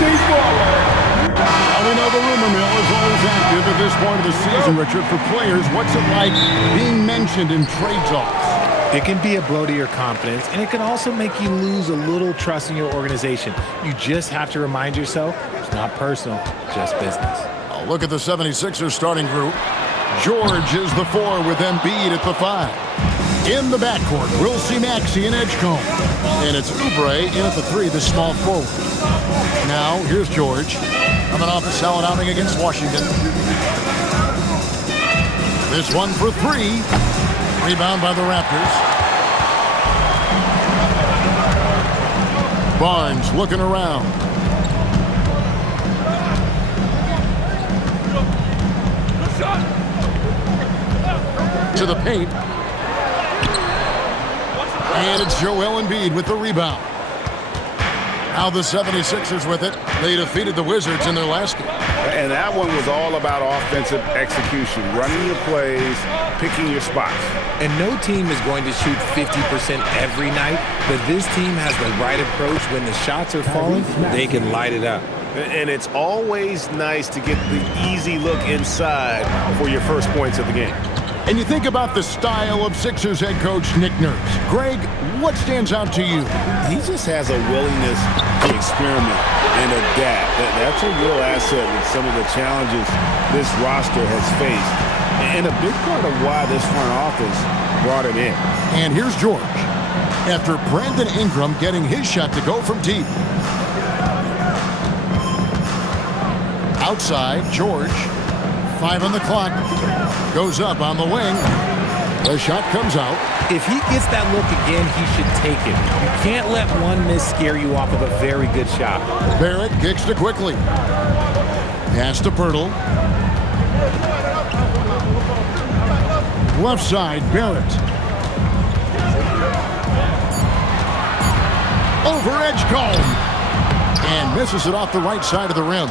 Well, we know the rumor mill is always active at this point of the season, Richard. For players, what's it like being mentioned in trade talks? It can be a blow to your confidence, and it can also make you lose a little trust in your organization. You just have to remind yourself it's not personal, just business. A look at the 76ers starting group. George is the 4 with Embiid at the 5. In the backcourt, we'll see Maxey and Edgecombe. And it's Oubre in at the 3, the small forward. Now, here's George, coming off a solid outing against Washington. This one for 3. Rebound by the Raptors. Barnes looking around. To the paint. And it's Joel Embiid with the rebound. Now the 76ers with it. They defeated the Wizards in their last game. And that one was all about offensive execution, running your plays, picking your spots. And no team is going to shoot 50% every night, but this team has the right approach. When the shots are falling, they can light it up. And it's always nice to get the easy look inside for your first points of the game. And you think about the style of Sixers head coach Nick Nurse. Greg, what stands out to you? He just has a willingness to experiment and adapt. That's a real asset with some of the challenges this roster has faced. And a big part of why this front office brought him in. And here's George. After Brandon Ingram getting his shot to go from deep. Outside, George. 5 on the clock. Goes up on the wing. The shot comes out. If he gets that look again, he should take it. You can't let one miss scare you off of a very good shot. Barrett kicks to quickly. Pass to Pirtle. Left side, Barrett. Over Edgecombe. And misses it off the right side of the rim.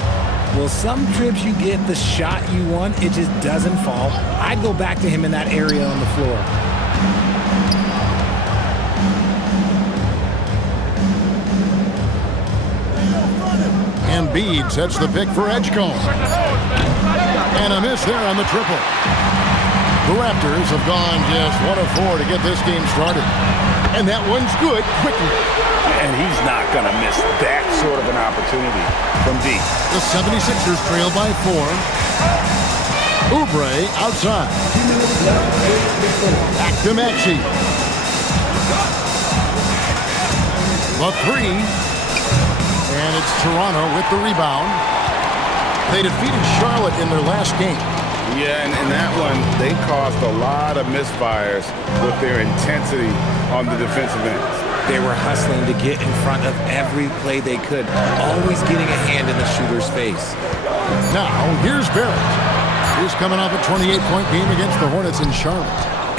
Well, some trips you get the shot you want, it just doesn't fall. I'd go back to him in that area on the floor. Embiid sets the pick for Edgecombe. And a miss there on the triple. The Raptors have gone just 1 of 4 to get this game started. And that one's good quickly. And he's not going to miss that sort of an opportunity from deep. The 76ers trail by 4. Oubre outside. Back to Maxey. The 3. And it's Toronto with the rebound. They defeated Charlotte in their last game. Yeah, and in that one, they caused a lot of misfires with their intensity on the defensive end. They were hustling to get in front of every play they could, always getting a hand in the shooter's face. Now, here's Barrett. He's coming off a 28-point game against the Hornets in Charlotte.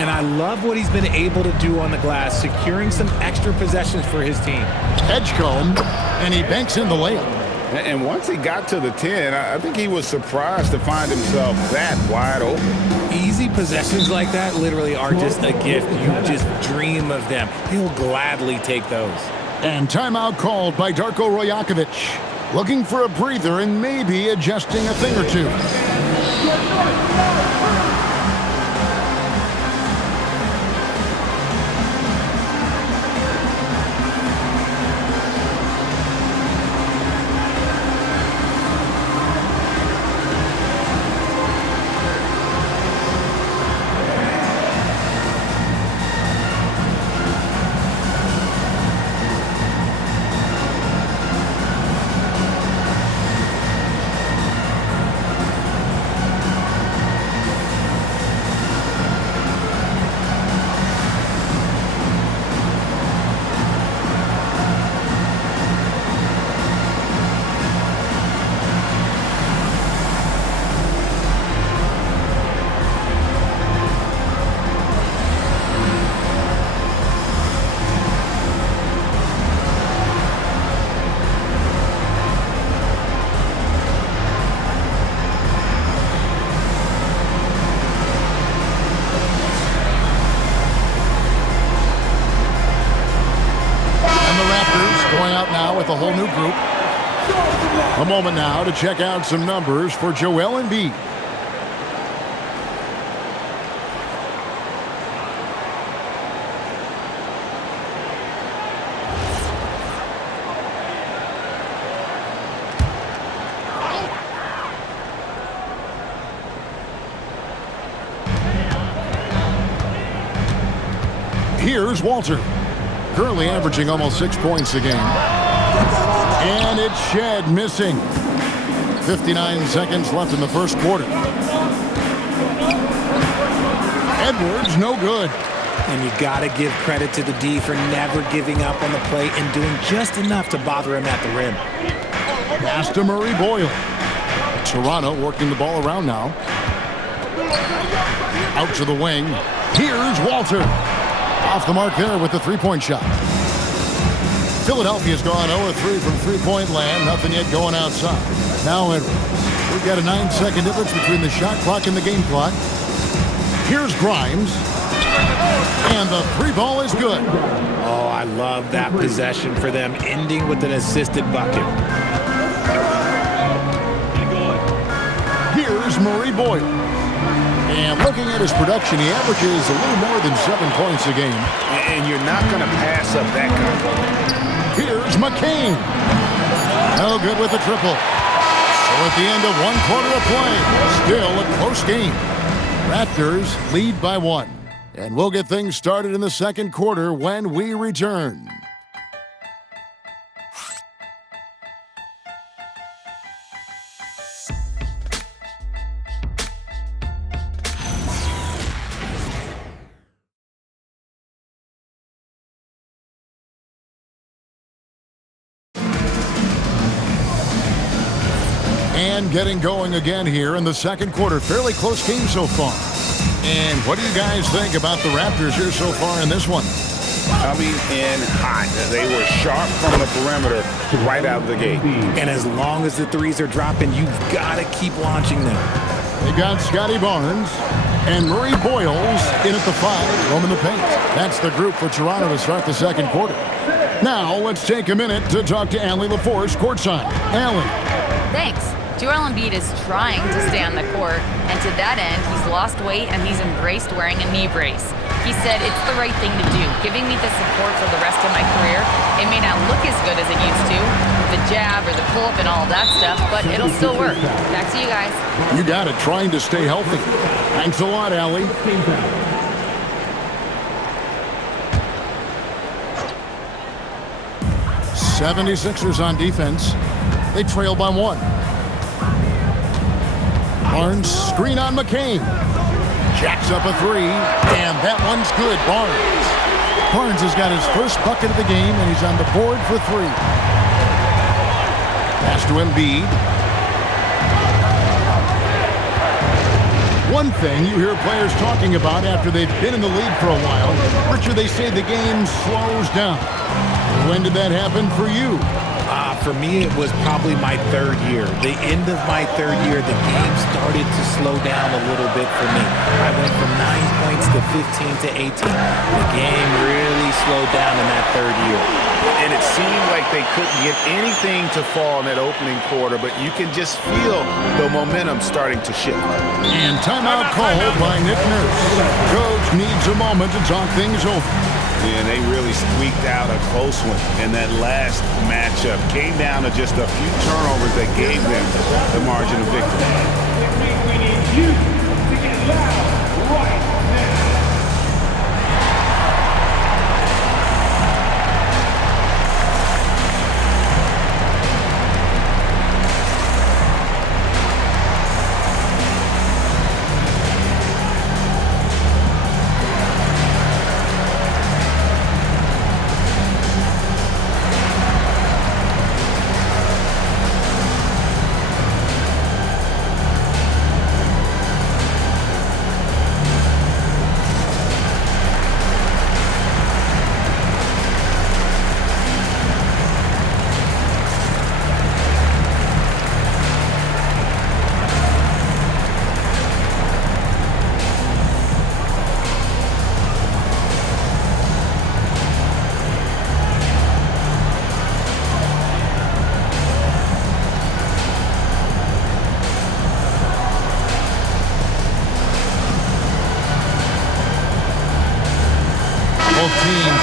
And I love what he's been able to do on the glass, securing some extra possessions for his team. Edgecombe, and he banks in the layup. And once he got to the 10, I think he was surprised to find himself that wide open. Easy possessions like that literally are just a gift. You just dream of them. He'll gladly take those. And timeout called by Darko Rajakovic. Looking for a breather and maybe adjusting a thing or two. Going out now with a whole new group. A moment now to check out some numbers for Joel Embiid. Here's Walter, currently averaging almost 6 points a game. And it's Shed missing. 59 seconds left in the first quarter. Edwards, no good. And you got to give credit to the D for never giving up on the play and doing just enough to bother him at the rim. Pass to Murray Boyle. Toronto working the ball around now. Out to the wing. Here's Walter. Off the mark there with the three-point shot. Philadelphia's gone 0-3 from three-point land. Nothing yet going outside. Now Edwards. We've got a 9-second difference between the shot clock and the game clock. Here's Grimes. And the three ball is good. Oh, I love that possession for them, ending with an assisted bucket. Here's Murray Boyle. And looking at his production, he averages a little more than 7 points a game. And you're not going to pass up that kind. Here's McCain. No good with the triple. So at the end of 1 quarter of play, still a close game. Raptors lead by 1. And we'll get things started in the second quarter when we return. And getting going again here in the second quarter. Fairly close game so far. And what do you guys think about the Raptors here so far in this one? Coming in hot. They were sharp from the perimeter right out of the gate. And as long as the threes are dropping, you've got to keep launching them. They got Scotty Barnes and Murray Boyles in at the 5, roaming the paint. That's the group for Toronto to start the second quarter. Now let's take a minute to talk to Allie LaForce courtside. Allie. Thanks. Joel Embiid is trying to stay on the court, and to that end, he's lost weight and he's embraced wearing a knee brace. He said, "It's the right thing to do, giving me the support for the rest of my career. It may not look as good as it used to, the jab or the pull-up and all that stuff, but it'll still work." Back to you guys. You got it, trying to stay healthy. Thanks a lot, Allie. 76ers on defense. They trail by 1. Barnes, screen on McCain. Jacks up a 3, and that one's good. Barnes has got his first bucket of the game, and he's on the board for 3. Pass to Embiid. One thing you hear players talking about after they've been in the league for a while, Richard, they say the game slows down. When did that happen for you? For me, it was probably my 3rd year. The end of my 3rd year, the game started to slow down a little bit for me. I went from 9 points to 15 to 18. The game really slowed down in that 3rd year. And it seemed like they couldn't get anything to fall in that opening quarter, but you can just feel the momentum starting to shift. And timeout called by Nick Nurse. Coach needs a moment to talk things over. And they really squeaked out a close one in that last matchup. Came down to just a few turnovers that gave them the margin of victory. We need you to get loud right now.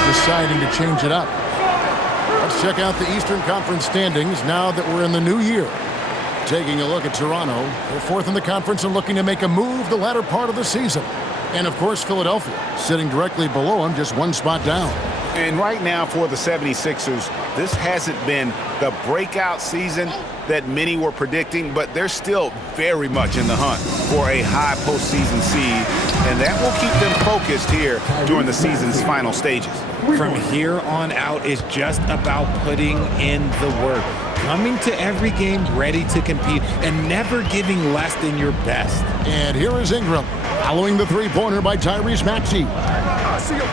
deciding to change it up. Let's check out the Eastern Conference standings now that we're in the new year. Taking a look at Toronto, they're fourth in the conference and looking to make a move the latter part of the season. And, of course, Philadelphia, sitting directly below them, just one spot down. And right now for the 76ers, this hasn't been the breakout season that many were predicting, but they're still very much in the hunt for a high postseason seed, and that will keep them focused here during the season's final stages. From here on out, it's just about putting in the work. Coming to every game ready to compete and never giving less than your best. And here is Ingram, following the three-pointer by Tyrese Maxey. I see him.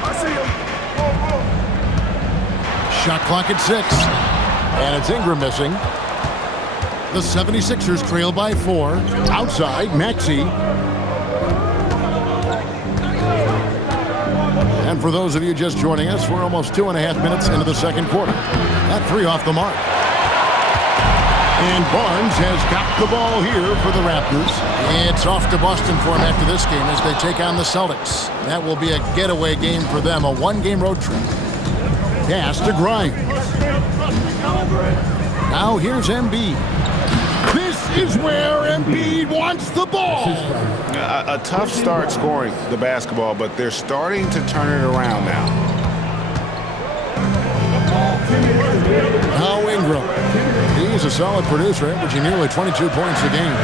Shot clock at 6. And it's Ingram missing. The 76ers trail by 4. Outside, Maxey. And for those of you just joining us, we're almost 2.5 minutes into the second quarter. That 3 off the mark. And Barnes has got the ball here for the Raptors. It's off to Boston for him after this game as they take on the Celtics. That will be a getaway game for them, a one-game road trip. Pass to Grimes. Now here's Embiid. This is where Embiid wants the ball. A tough start scoring the basketball, but they're starting to turn it around now. Now Ingram. He's a solid producer, averaging nearly 22 points a game.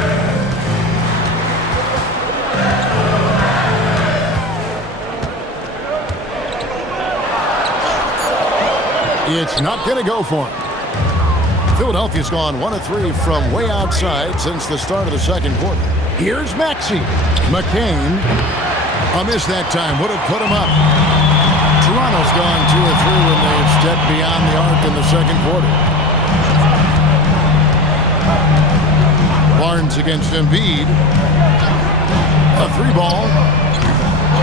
It's not going to go for him. Philadelphia's gone 1 of 3 from way outside since the start of the second quarter. Here's Maxey. McCain. A miss that time. Would have put him up. Toronto's gone 2 of 3 when they've stepped beyond the arc in the second quarter. Barnes against Embiid. A 3-ball.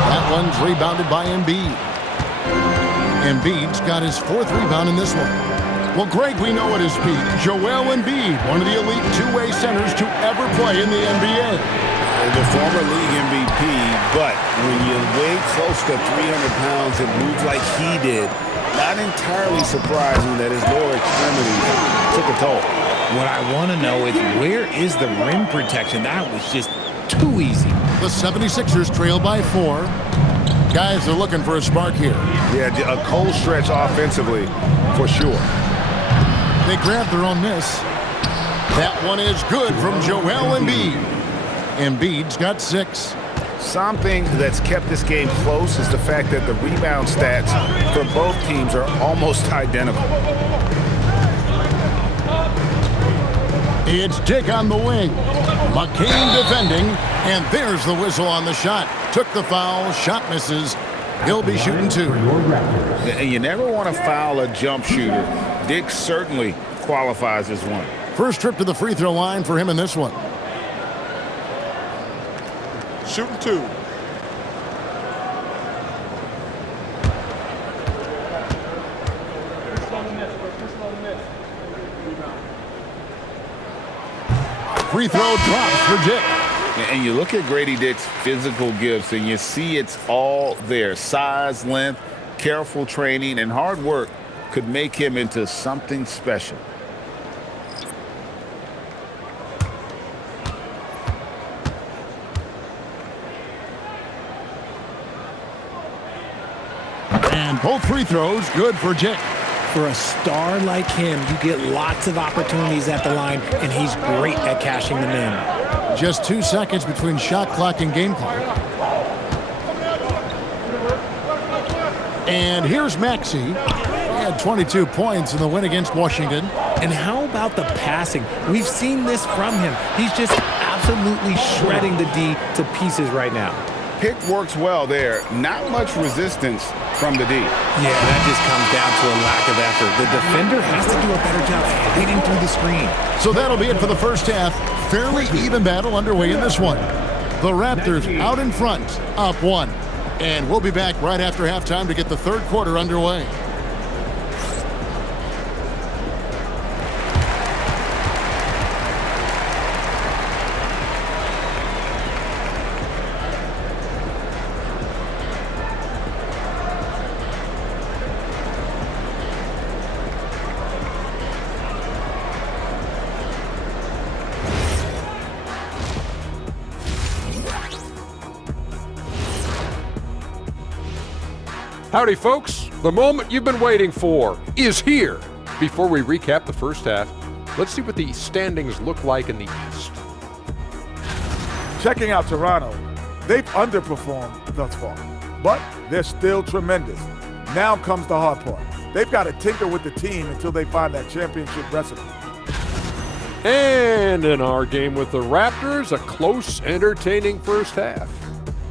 That one's rebounded by Embiid. Embiid's got his 4th rebound in this one. Well, Greg, we know at his peak, Joel Embiid, one of the elite two-way centers to ever play in the NBA. The former league MVP, but when you weigh close to 300 pounds and move like he did, not entirely surprising that his lower extremities took a toll. What I want to know is, where is the rim protection? That was just too easy. The 76ers trail by 4. Guys are looking for a spark here. Yeah, a cold stretch offensively, for sure. They grab their own miss. That one is good from Joel Embiid. Embiid's got 6. Something that's kept this game close is the fact that the rebound stats for both teams are almost identical. It's Dick on the wing. McCain defending, and there's the whistle on the shot. Took the foul, shot misses. He'll be shooting 2. And you never want to foul a jump shooter. Dick certainly qualifies as one. First trip to the free throw line for him in this one. Shooting 2. Free throw drops for Dick. And you look at Grady Dick's physical gifts, and you see it's all there. Size, length, careful training, and hard work could make him into something special. And both free throws good for Dick. For a star like him, you get lots of opportunities at the line, and he's great at cashing them in. Just 2 seconds between shot clock and game clock. And here's Maxey. He had 22 points in the win against Washington. And how about the passing? We've seen this from him. He's just absolutely shredding the D to pieces right now. Pick works well there. Not much resistance from the D. Yeah, that just comes down to a lack of effort. The defender has to do a better job fighting through the screen. So that'll be it for the first half. Fairly even battle underway in this one. The Raptors out in front, up 1. And we'll be back right after halftime to get the third quarter underway. Howdy, folks. The moment you've been waiting for is here. Before we recap the first half, let's see what the standings look like in the East. Checking out Toronto, they've underperformed thus far, but they're still tremendous. Now comes the hard part. They've got to tinker with the team until they find that championship recipe. And in our game with the Raptors, a close, entertaining first half.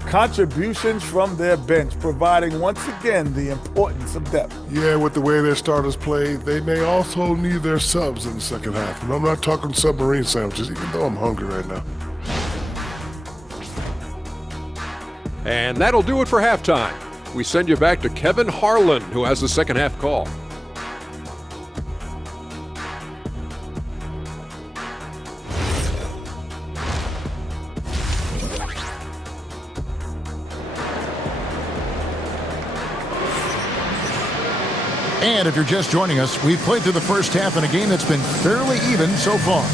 Contributions from their bench, providing once again the importance of depth. Yeah, with the way their starters play, they may also need their subs in the second half. And I'm not talking submarine sandwiches, even though I'm hungry right now. And that'll do it for halftime. We send you back to Kevin Harlan, who has the second half call. And if you're just joining us, we've played through the first half in a game that's been fairly even so far.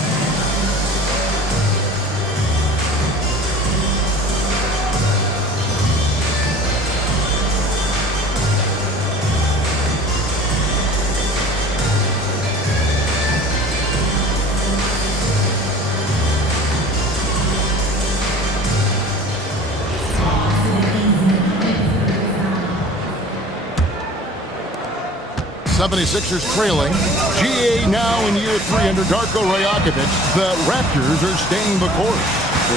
'76ers trailing. GA now in year 3 under Darko Rajakovic. The Raptors are staying the course.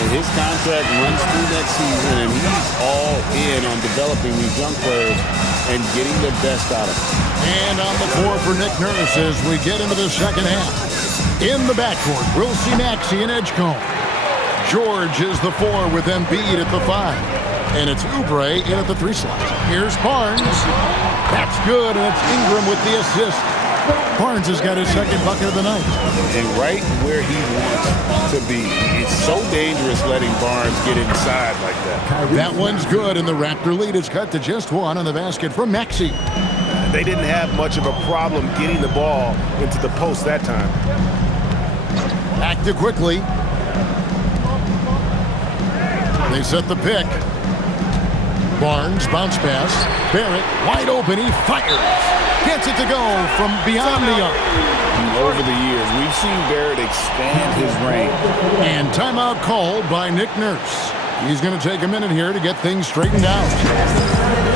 His contract runs through that season, and he's all in on developing these young players and getting the best out of them. And on the floor for Nick Nurse as we get into the second half. In the backcourt, we'll see Maxey and Edgecombe. George is the 4 with Embiid at the 5. And it's Oubre in at the 3 slot. Here's Barnes. That's good, and it's Ingram with the assist. Barnes has got his second bucket of the night. And right where he wants to be. It's so dangerous letting Barnes get inside like that. That one's good, and the Raptor lead is cut to just 1 on the basket from Maxey. They didn't have much of a problem getting the ball into the post that time. Back to quickly. They set the pick. Barnes, bounce pass. Barrett, wide open, he fires. Gets it to go from beyond the arc. Over the years, we've seen Barrett expand his range. And timeout called by Nick Nurse. He's going to take a minute here to get things straightened out.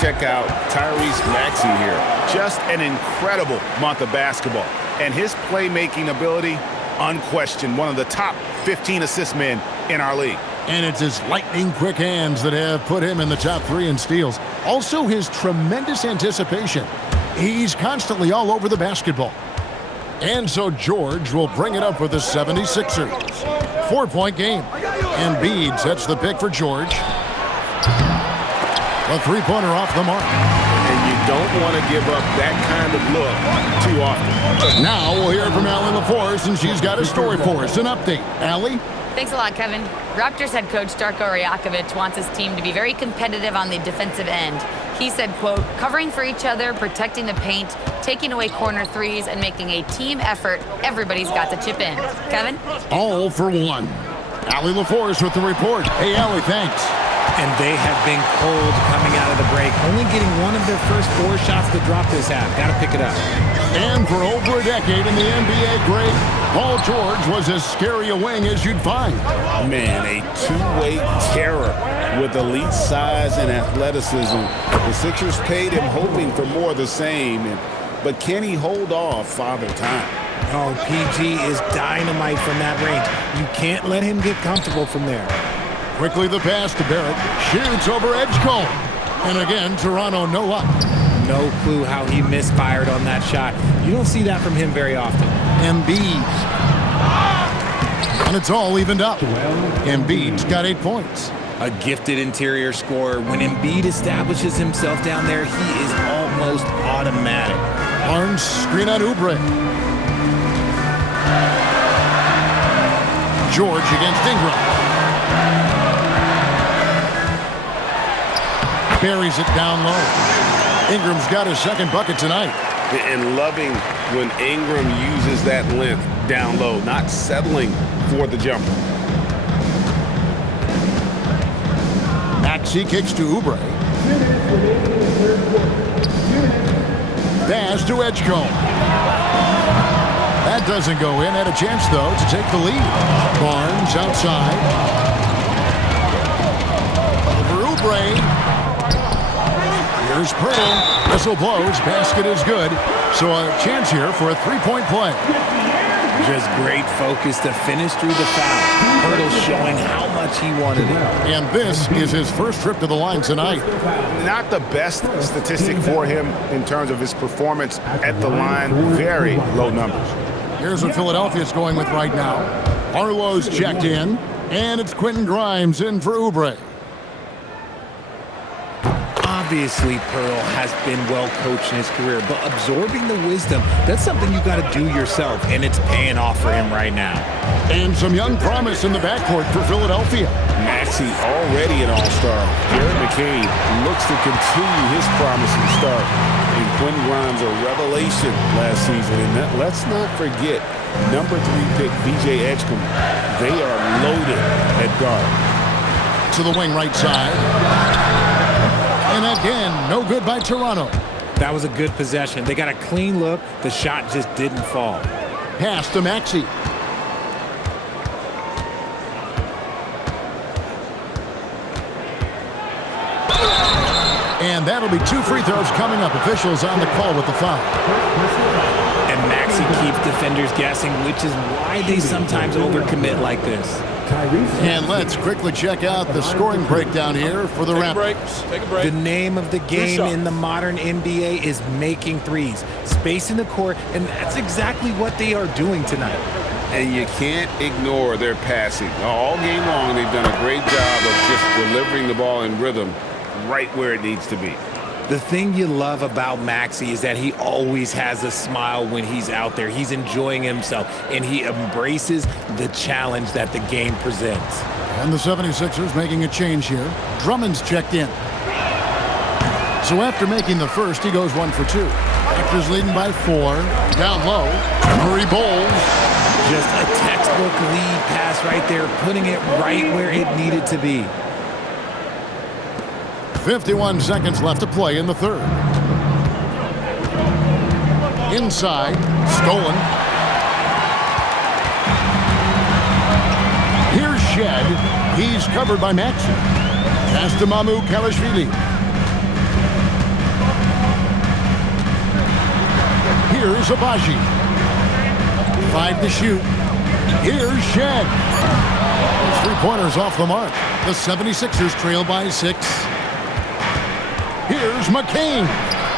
Check out Tyrese Maxey here. Just an incredible month of basketball. And his playmaking ability, unquestioned, one of the top 15 assist men in our league. And it's his lightning-quick hands that have put him in the top 3 in steals. Also, his tremendous anticipation. He's constantly all over the basketball. And so George will bring it up with the 76ers. 4-point game. Embiid sets the pick for George. A 3-pointer off the mark. And you don't want to give up that kind of look too often. Now we'll hear from Allie LaForce, and she's got a story for us. An update. Allie? Thanks a lot, Kevin. Raptors head coach Darko Rajakovic wants his team to be very competitive on the defensive end. He said, quote, covering for each other, protecting the paint, taking away corner threes, and making a team effort. Everybody's got to chip in. Kevin? All for one. Allie LaForce with the report. Hey, Allie, thanks. And they have been cold coming out of the break, only getting one of their first 4 shots to drop this half. Got to pick it up. And for over a decade in the NBA, Greg, Paul George was as scary a wing as you'd find. Man, a two-way terror with elite size and athleticism. The Sixers paid him hoping for more of the same, but can he hold off Father Time? Oh, PG is dynamite from that range. You can't let him get comfortable from there. Quickly the pass to Barrett. Shoots over Edgecombe. And again, Toronto no luck. No clue how he misfired on that shot. You don't see that from him very often. Embiid. And it's all evened up. Embiid's got 8 points. A gifted interior scorer. When Embiid establishes himself down there, he is almost automatic. Barnes screen on Oubre. George against Ingram. Buries it down low. Ingram's got his second bucket tonight. And loving when Ingram uses that length down low, not settling for the jumper. Maxey kicks to Oubre. Pass to Edgecombe. That doesn't go in. Had a chance, though, to take the lead. Barnes outside. Over Oubre. Here's Pirtle. Whistle blows. Basket is good. So a chance here for a three-point play. Just great focus to finish through the foul. Pirtle showing how much he wanted it. And this is his first trip to the line tonight. Not the best statistic for him in terms of his performance at the line. Very low numbers. Here's what Philadelphia's going with right now. Arlo's checked in, and it's Quentin Grimes in for Oubre. Obviously, Pearl has been well coached in his career, but absorbing the wisdom, that's something you got to do yourself, and it's paying off for him right now. And some young promise in the backcourt for Philadelphia. Maxey already an all-star. Jared McCain looks to continue his promising start. And Quentin Grimes, a revelation last season. And let's not forget, number 3 pick B.J. Edgecombe. They are loaded at guard. To the wing right side. And again, no good by Toronto. That was a good possession. They got a clean look. The shot just didn't fall. Pass to Maxey. And that'll be 2 free throws coming up. Officials on the call with the foul. And Maxey keeps defenders guessing, which is why they sometimes overcommit like this. And let's quickly check out the scoring breakdown here for the Raptors. Take a break. The name of the game in the modern NBA is making threes, spacing the court, and that's exactly what they are doing tonight. And you can't ignore their passing. All game long, they've done a great job of just delivering the ball in rhythm right where it needs to be. The thing you love about Maxey is that he always has a smile when he's out there. He's enjoying himself, and he embraces the challenge that the game presents. And the 76ers making a change here. Drummond's checked in. So after making the first, he goes 1 for 2. Raptors leading by 4. Down low, Murray bowls. Just a textbook lead pass right there, putting it right where it needed to be. 51 seconds left to play in the third. Inside, stolen. Here's Shed. He's covered by Maxey. Pass to Mamukelashvili. Here's Abaji. 5 to shoot. Here's Shed. Those 3-pointers off the mark. The 76ers trail by 6. Here's McCain.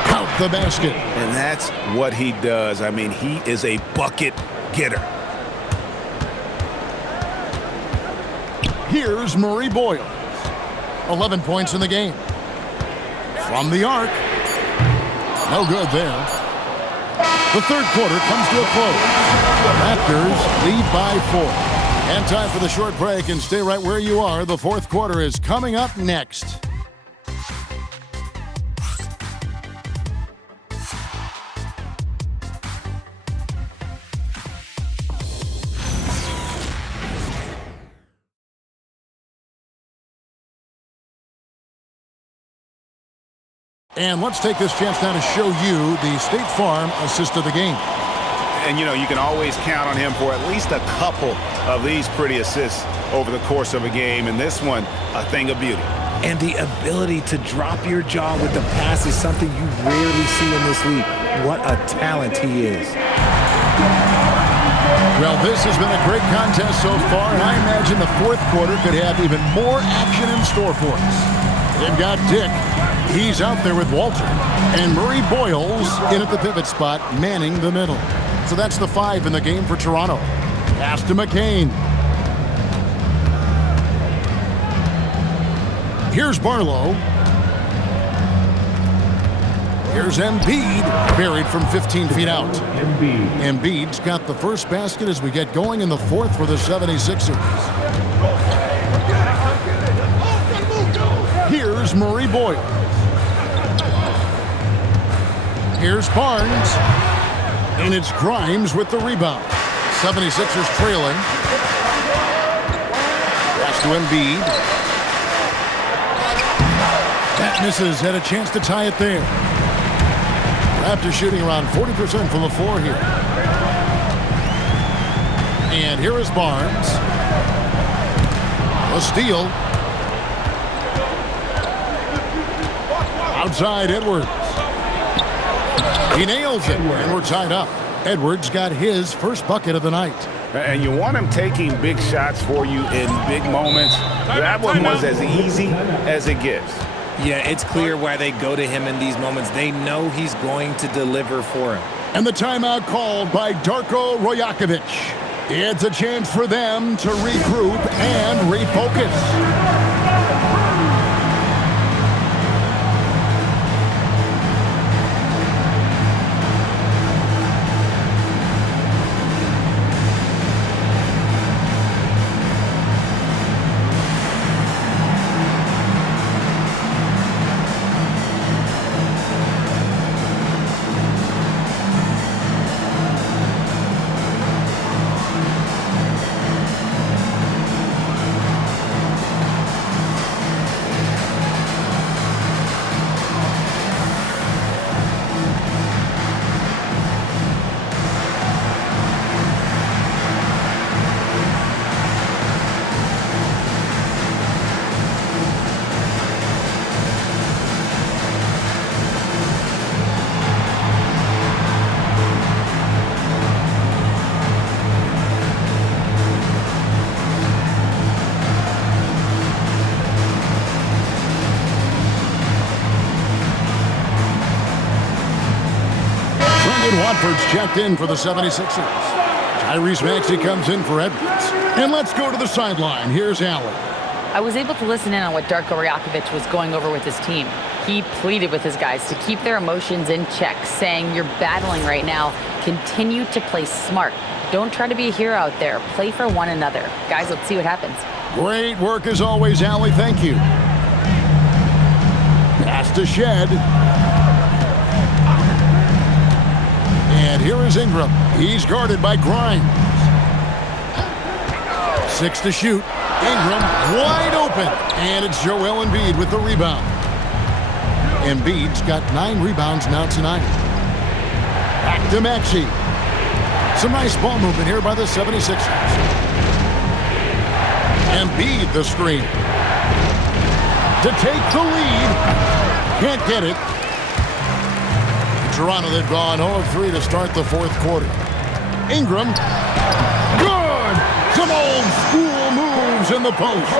Count the basket. And that's what he does. I mean, he is a bucket getter. Here's Murray Boyle. 11 points in the game. From the arc. No good there. The third quarter comes to a close. Raptors lead by 4. And time for the short break, and stay right where you are. The fourth quarter is coming up next. And let's take this chance now to show you the State Farm assist of the game. And, you know, you can always count on him for at least a couple of these pretty assists over the course of a game. And this one, a thing of beauty. And the ability to drop your jaw with the pass is something you rarely see in this league. What a talent he is. Well, this has been a great contest so far, and I imagine the fourth quarter could have even more action in store for us. They've got Dick. He's out there with Walter. And Murray Boyles in at the pivot spot, manning the middle. So that's the 5 in the game for Toronto. Pass to McCain. Here's Barlow. Here's Embiid, buried from 15 feet out. Embiid's got the first basket as we get going in the fourth for the 76ers. Here's Murray Boyle. Here's Barnes. And it's Grimes with the rebound. 76ers trailing. Pass to Embiid. That misses. Had a chance to tie it there. After shooting around 40% from the floor here. And here is Barnes. A steal. Outside Edwards. He nails it, and we're tied up. Edwards got his first bucket of the night. And you want him taking big shots for you in big moments. That one was as easy as it gets. Yeah, it's clear why they go to him in these moments. They know he's going to deliver for him. And the timeout called by Darko Rajakovic. It's a chance for them to regroup and refocus. Watford's checked in for the 76ers. Tyrese Maxey comes in for Edwards. And let's go to the sideline. Here's Allen. I was able to listen in on what Darko Rajakovic was going over with his team. He pleaded with his guys to keep their emotions in check, saying, "You're battling right now. Continue to play smart. Don't try to be a hero out there. Play for one another." Guys, let's see what happens. Great work as always, Allie. Thank you. Pass to Shed. And here is Ingram. He's guarded by Grimes. 6 to shoot. Ingram wide open. And it's Joel Embiid with the rebound. Embiid's got 9 rebounds now tonight. Back to Maxey. Some nice ball movement here by the 76ers. Embiid the screen. To take the lead. Can't get it. Toronto, they've gone 0 of 3 to start the fourth quarter. Ingram. Good! Some old school moves in the post.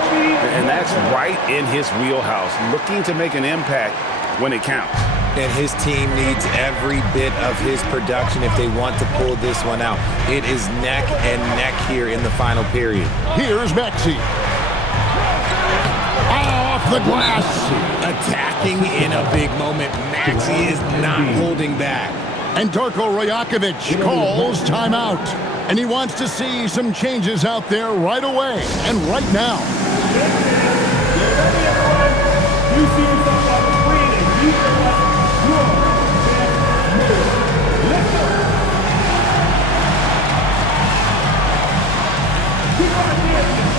And that's right in his wheelhouse, looking to make an impact when it counts. And his team needs every bit of his production if they want to pull this one out. It is neck and neck here in the final period. Here's Maxey. Off the glass. Attacking in a big moment. Maxey is not holding back. And Darko Rajakovic calls timeout. And he wants to see some changes out there right away and right now. You see yourself on the screen and you select your best move. Let's go. Keep on dancing.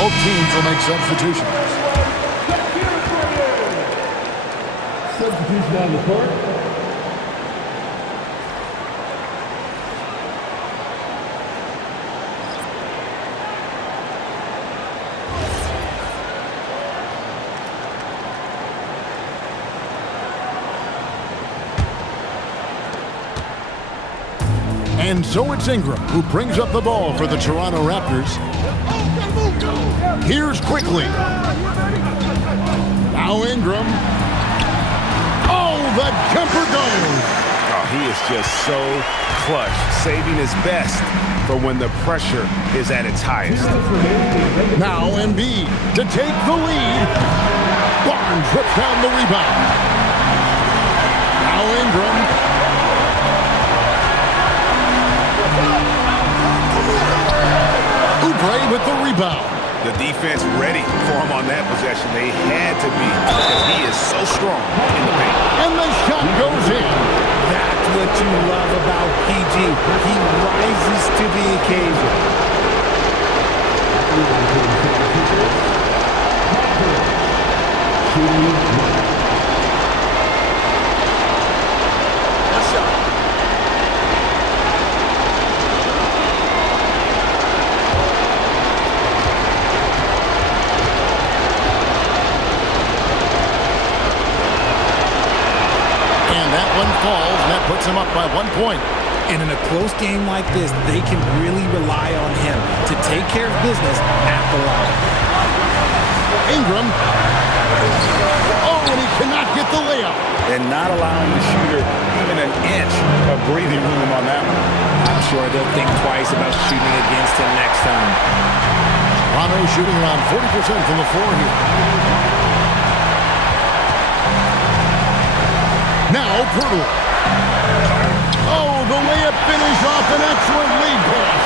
Both teams will make substitutions. Substitution on the court. And so it's Ingram who brings up the ball for the Toronto Raptors. Here's Quickly. Now Ingram. Oh, the jumper goes. Oh, he is just so clutch, saving his best for when the pressure is at its highest. Now Embiid to take the lead. Barnes rips down the rebound. Now Ingram. Oubre with the rebound. The defense ready for him on that possession. They had to be because he is so strong in the paint. And the shot goes in. That's what you love about PG. He rises to the occasion. Falls, and that puts him up by 1 point. And in a close game like this, they can really rely on him to take care of business at the line. Ingram. Oh, and he cannot get the layup. And not allowing the shooter even an inch of breathing room on that one. I'm sure they'll think twice about shooting against him next time. Toronto shooting around 40% from the floor here. Now Poeltl. Oh, the layup finish off an excellent lead pass.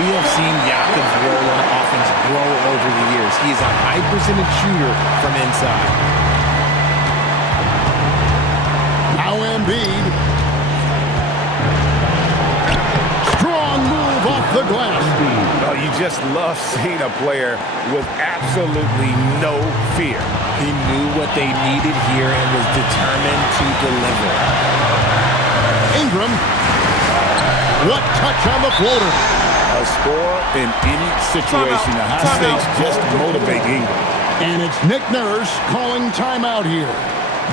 We have seen Jakob's role on offense grow over the years. He is a high percentage shooter from inside. Now Embiid. Strong move off the glass. Oh, you just love seeing a player with absolutely no fear. He knew what they needed here and was determined to deliver. Ingram. What touch on the floater. A score in any situation. The high stakes just motivate Ingram. And it's Nick Nurse calling timeout here.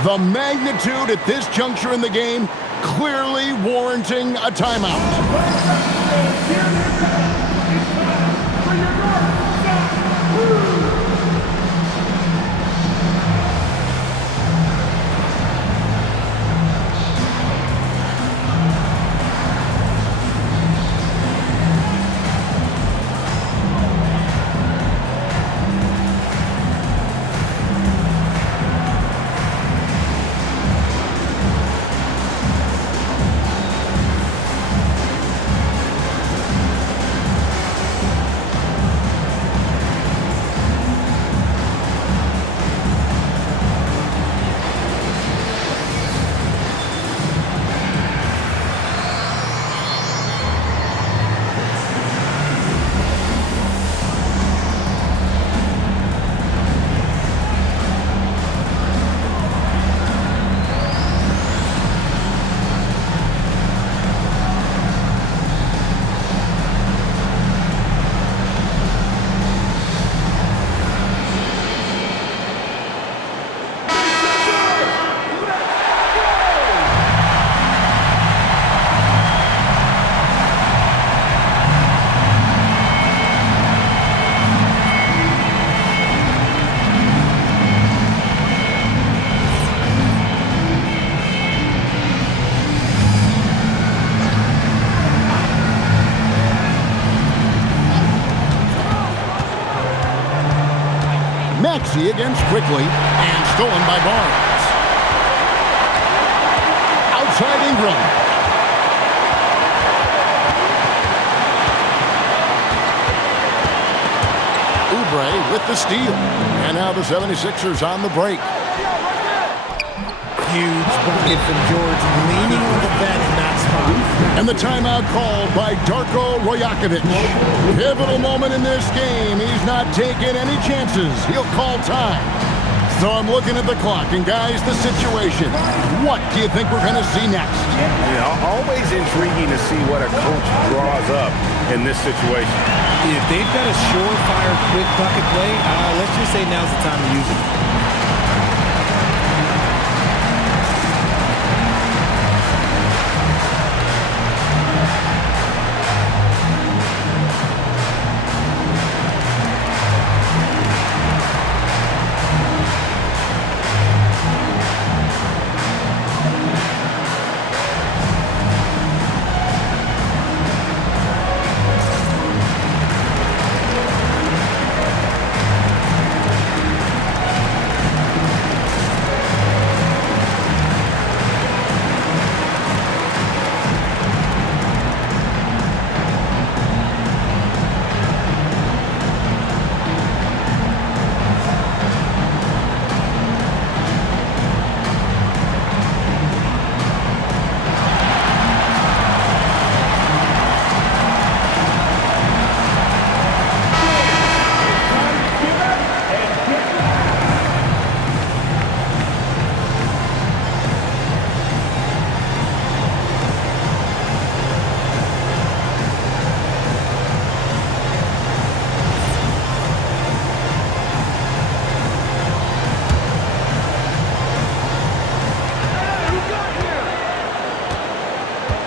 The magnitude at this juncture in the game clearly warranting a timeout. Maxey against Quickly, and stolen by Barnes. Outside Ingram. Oubre with the steal. And now the 76ers on the break. Huge bucket from George, leaning on the vet and not spot. And the timeout called by Darko Rajakovic. Pivotal moment in this game. He's not taking any chances. He'll call time. So I'm looking at the clock, and guys, the situation. What do you think we're going to see next? Always intriguing to see what a coach draws up in this situation. If they've got a surefire, quick bucket play, let's just say now's the time to use it.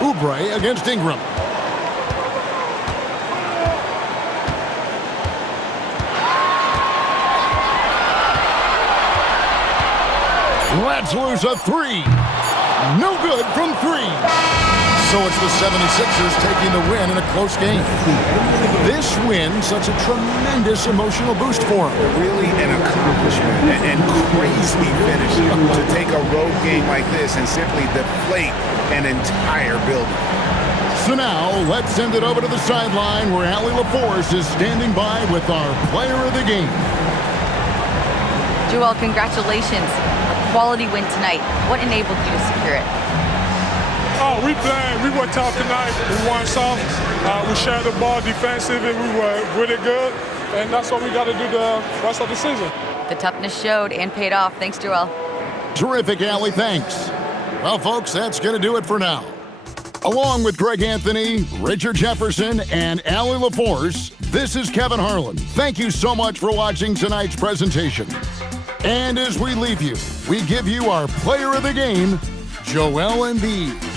Oubre against Ingram. Let's lose a three. No good from three. So it's the 76ers taking the win in a close game. This win, such a tremendous emotional boost for them. Really an accomplishment and crazy finish to take a road game like this and simply deflate an entire building. So now, let's send it over to the sideline where Allie LaForce is standing by with our player of the game. Joel, congratulations. A quality win tonight. What enabled you to secure it? Oh, we played. We were tough tonight. We won some. We shared the ball defensively. We were really good. And that's what we got to do the rest of the season. The toughness showed and paid off. Thanks, Joel. Terrific, Allie. Thanks. Well, folks, that's going to do it for now. Along with Greg Anthony, Richard Jefferson, and Allie LaForce, this is Kevin Harlan. Thank you so much for watching tonight's presentation. And as we leave you, we give you our player of the game, Joel Embiid.